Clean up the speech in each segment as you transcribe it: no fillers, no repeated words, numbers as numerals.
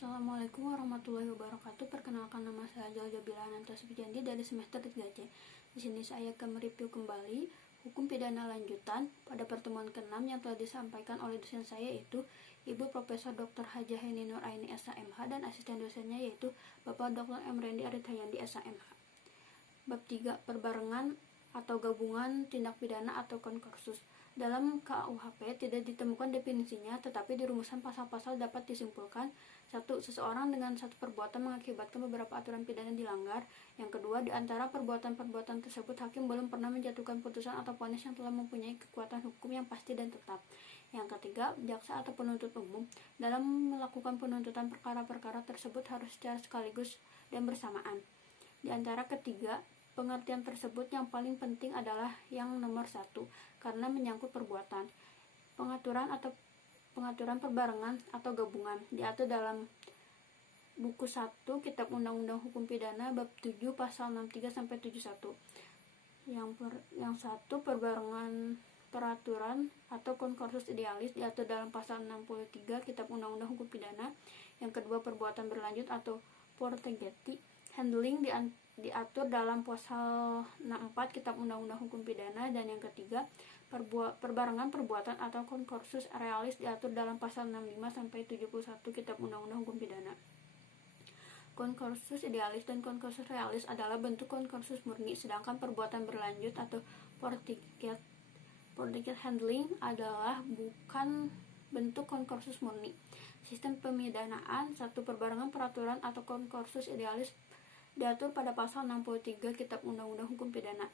Assalamualaikum warahmatullahi wabarakatuh. Perkenalkan, nama saya Jaljabilah Ananta Sufijanti dari semester 3C. Di sini saya akan mereview kembali hukum pidana lanjutan pada pertemuan ke-6 yang telah disampaikan oleh dosen saya, yaitu Ibu Profesor Dr. Hajah Heni Nur Aini SHMH, dan asisten dosennya yaitu Bapak Dr. M. Rendi Aritayandi SHMH. Bab 3, perbarengan atau gabungan tindak pidana atau konkursus. Dalam KUHP tidak ditemukan definisinya, tetapi di rumusan pasal-pasal dapat disimpulkan: 1. Seseorang dengan satu perbuatan mengakibatkan beberapa aturan pidana dilanggar. Yang kedua, di antara perbuatan-perbuatan tersebut hakim belum pernah menjatuhkan putusan atau vonis yang telah mempunyai kekuatan hukum yang pasti dan tetap. Yang ketiga, jaksa atau penuntut umum dalam melakukan penuntutan perkara-perkara tersebut harus secara sekaligus dan bersamaan. Di antara ketiga pengertian tersebut, yang paling penting adalah yang nomor 1, karena menyangkut perbuatan. Pengaturan perbarengan atau gabungan diatur dalam buku 1 Kitab Undang-Undang Hukum Pidana bab 7 pasal 63 sampai 71. Yang 1, perbarengan peraturan atau konkursus idealis diatur dalam pasal 63 Kitab Undang-Undang Hukum Pidana. Yang kedua, perbuatan berlanjut atau portegeti handling diatur dalam pasal 64 Kitab Undang-Undang Hukum Pidana. Dan yang ketiga, perbarengan perbuatan atau konkursus realis diatur dalam pasal 65 sampai 71 Kitab Undang-Undang Hukum Pidana. Konkursus idealis dan konkursus realis adalah bentuk konkursus murni, sedangkan perbuatan berlanjut atau portegeti handling adalah bukan bentuk konkursus murni. Sistem pemidanaan: 1. Perbarengan peraturan atau konkursus idealis diatur pada pasal 63 Kitab Undang-Undang Hukum Pidana.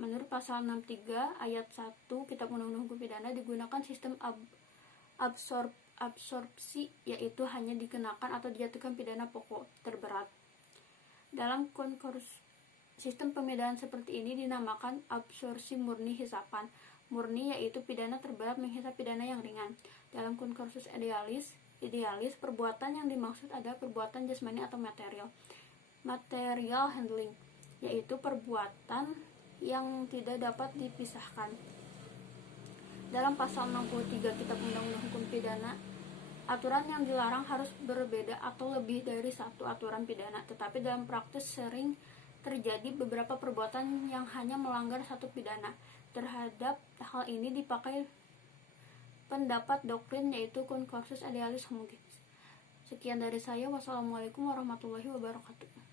Menurut pasal 63 ayat 1 Kitab Undang-Undang Hukum Pidana digunakan sistem absorpsi, yaitu hanya dikenakan atau dijatuhkan pidana pokok terberat. Dalam sistem pemidanaan seperti ini dinamakan absorpsi murni hisapan. Murni yaitu pidana terberat menghisap pidana yang ringan. Dalam konkursus idealis, perbuatan yang dimaksud adalah perbuatan jasmani atau material handling, yaitu perbuatan yang tidak dapat dipisahkan. Dalam pasal 63 Kitab Undang-Undang Hukum Pidana, aturan yang dilarang harus berbeda atau lebih dari satu aturan pidana, tetapi dalam praktis sering terjadi beberapa perbuatan yang hanya melanggar satu pidana. Terhadap hal ini dipakai pendapat doktrin, yaitu konkursus idealis homogenis. Sekian dari saya. Wassalamualaikum warahmatullahi wabarakatuh.